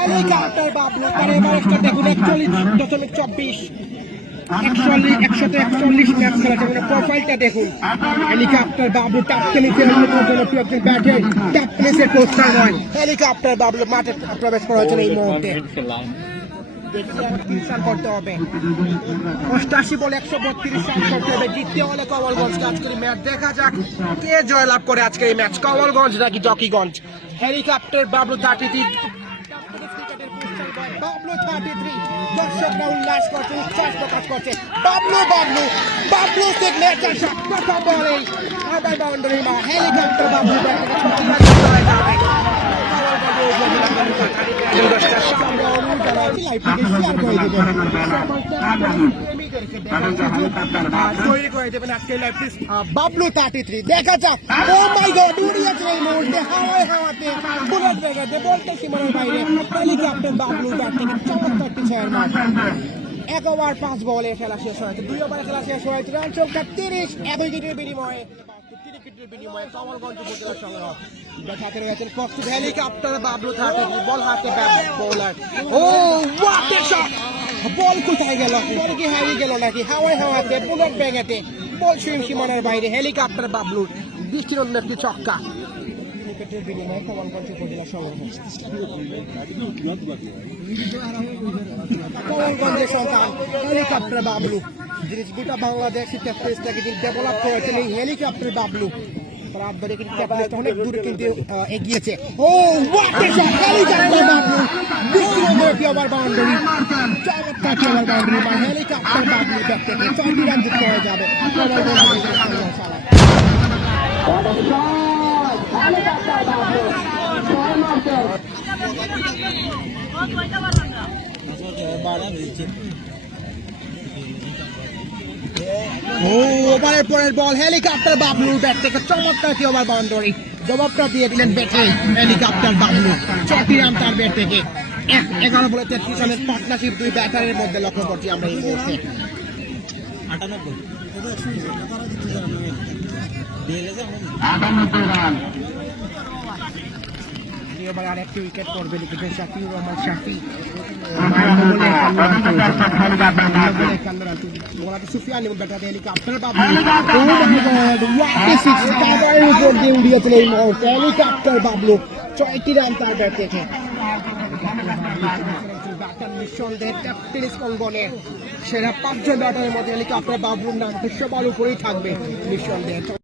Helicopter Bablu তার এভারেস্টটা দেখুন 41.24 141 match খেলেছে মানে প্রোফাইলটা দেখুন। হেলিকপ্টার বাবলু টপ টেনিসের অন্যতম জনপ্রিয় একজন ব্যাটার, টপ টেনিসের পোস্টার নয়। হেলিকপ্টার বাবলু মাঠে প্রবেশ করা হয়েছে এই মুহূর্তে। করতে হবে 88 বলে 132 রান করতে হবে, জিততে হলে কমলগঞ্জ। আজকের ম্যাচ দেখা যাক কে জয়লাভ করে আজকের এই ম্যাচ, কমলগঞ্জ নাকি জকিগঞ্জ। হেলিকপ্টার বাবলু 33 বাবলু 33 দর্শকরা উল্লাস করছে, উচ্ছ্বাস প্রকাশ করছে। বাবলু বাবলু বাবলু সিগনেচার শট প্রথম বলেই আবার বাউন্ডারি মা। হেলিকপ্টার বাবলু বাবলু 33 দেখা যাক। ও মাই গড, উড়িয়েছে এই মুহূর্তে হাওয়ায় হাওয়াতে বুলেট বেগাতে বলতে সীমানার বাইরে। হেলিকপ্টার বাবলু ব্যাট থেকে চমৎকার ছয়ের মাঠ। 1 ওভার 5 বলে খেলা শেষ হয়েছে, 2 ওভারে খেলা শেষ হয়েছে। রান সংখ্যা 30, 1 উইকেটের বিনিময়ে কমলগঞ্জ উপজেলার সংগ্রহ। দেখাতে রয়েছেন প্রস্তুত হেলিকপ্টার বাবলু 33 বল হাতে bat bowler. Oh what a shot! Ball কোথায় গেল? বল কি হারিয়ে গেল নাকি? হাওয়ায় হাওয়াতে বুলেট ব্যাগেতে বল সীমানার বাইরে। হেলিকপ্টার বাবলুর দৃষ্টিনন্দন একটি ছক্কা। উইকেটের বিনিময়ে কমলগঞ্জ উপজেলা সংগ্রহ। কমলগঞ্জের সন্তান হেলিকপ্টার বাবলু, যিনি গোটা বাংলাদেশ টেস্টটাকে যিনি ডেভেলপ করেছেন এই হেলিকপ্টার বাবলু। অনেক দূরে কিন্তু এগিয়েছে। Oh what a shot! Helicopter Bablu দৃষ্টিনন্দন ওভার বাউন্ডারি, চমৎকার ওভার বাউন্ডারি বা হেলিকপ্টার বাবলু ব্যাট থেকে 6টি রান যুক্ত হয়ে যাবে। ওভারের পরের বল হেলিকপ্টার বাবলু ব্যাট থেকে চমৎকার ওভার বাউন্ডারি। জবাবটা দিয়ে দিলেন ব্যাটে হেলিকপ্টার বাবলু। 6টি রান তার ব্যাট থেকে। 11 বলে 33 রানের পার্টনারশিপ দুই ব্যাটারের মধ্যে লক্ষ্য করছি আমরা এই মুহূর্তে। 98 রান। এবার আর একটি উইকেট পড়বে লিখেছেন শাফিউর রহমান শাফি। সুফিয়ান এবং ব্যাটার হেলিকপ্টার বাবলু উড়িয়েছেন এই মুহূর্তে। হেলিকপ্টার বাবলু 6টি রান তার ব্যাট থেকে। নিঃসন্দেহে টেনিস অঙ্গনের সেরা 5 জন ব্যাটারের মধ্যে হেলিকপ্টার বাবলুর নাম সবার উপরেই থাকবে নিঃসন্দেহে।